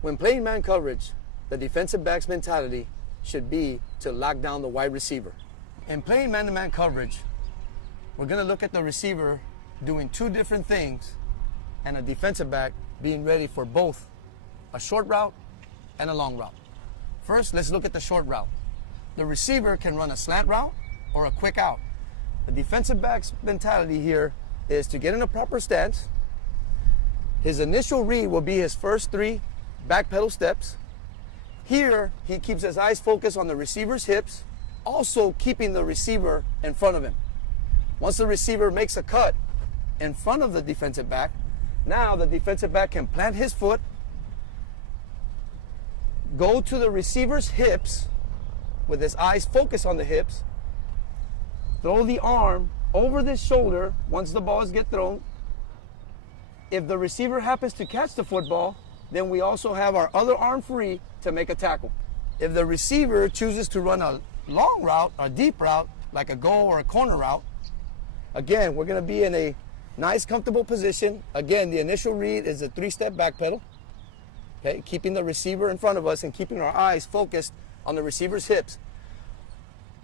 When playing man coverage, the defensive back's mentality should be to lock down the wide receiver. In playing man-to-man coverage, we're going to look at the receiver doing two different things and a defensive back being ready for both a short route and a long route. First, let's look at the short route. The receiver can run a slant route or a quick out. The defensive back's mentality here is to get in a proper stance. His initial read will be his first 3 back pedal steps. Here, he keeps his eyes focused on the receiver's hips, also keeping the receiver in front of him. Once the receiver makes a cut in front of the defensive back, now the defensive back can plant his foot, go to the receiver's hips with his eyes focused on the hips, throw the arm over the shoulder once the balls get thrown. If the receiver happens to catch the football, then we also have our other arm free to make a tackle. If the receiver chooses to run a long route, a deep route, like a go or a corner route, again, we're going to be in a nice, comfortable position. Again, the initial read is a 3-step back pedal, okay, keeping the receiver in front of us and keeping our eyes focused on the receiver's hips.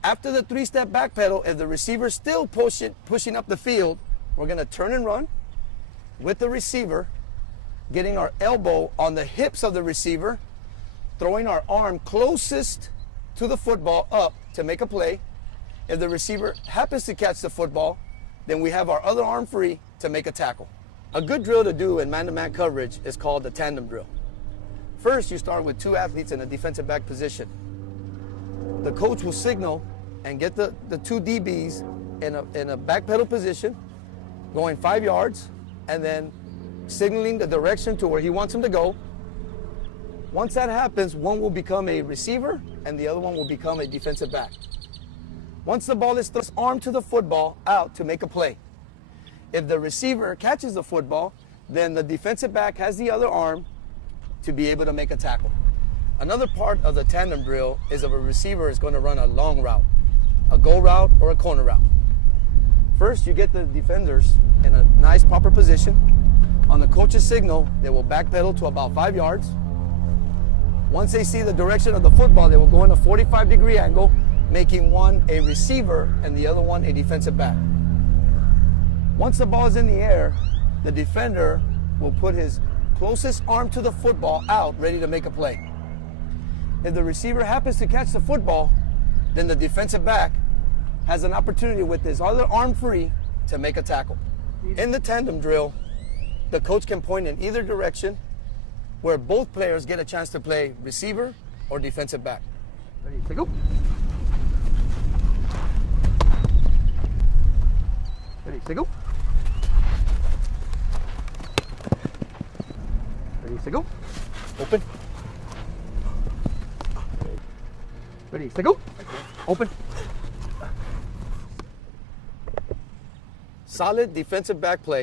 After the 3-step back pedal, if the receiver's still pushing up the field, we're going to turn and run with the receiver, getting our elbow on the hips of the receiver, throwing our arm closest to the football up to make a play. If the receiver happens to catch the football, then we have our other arm free to make a tackle. A good drill to do in man-to-man coverage is called the tandem drill. First, you start with 2 athletes in a defensive back position. The coach will signal and get the 2 DBs in a back pedal position, going 5 yards, and then signaling the direction to where he wants them to go. Once that happens, one will become a receiver and the other one will become a defensive back. Once the ball is thrust, arm to the football out to make a play. If the receiver catches the football, then the defensive back has the other arm to be able to make a tackle. Another part of the tandem drill is if a receiver is going to run a long route, a go route or a corner route. First, you get the defenders in a nice proper position. On the coach's signal, they will backpedal to about 5 yards. Once they see the direction of the football, they will go in a 45-degree angle, making one a receiver and the other one a defensive back. Once the ball is in the air, the defender will put his closest arm to the football out, ready to make a play. If the receiver happens to catch the football, then the defensive back has an opportunity with his other arm free to make a tackle. In the tandem drill, the coach can point in either direction where both players get a chance to play receiver or defensive back. Ready, to go. Ready, to go. Ready, to go. Open. Ready, to go. Open. Solid defensive back play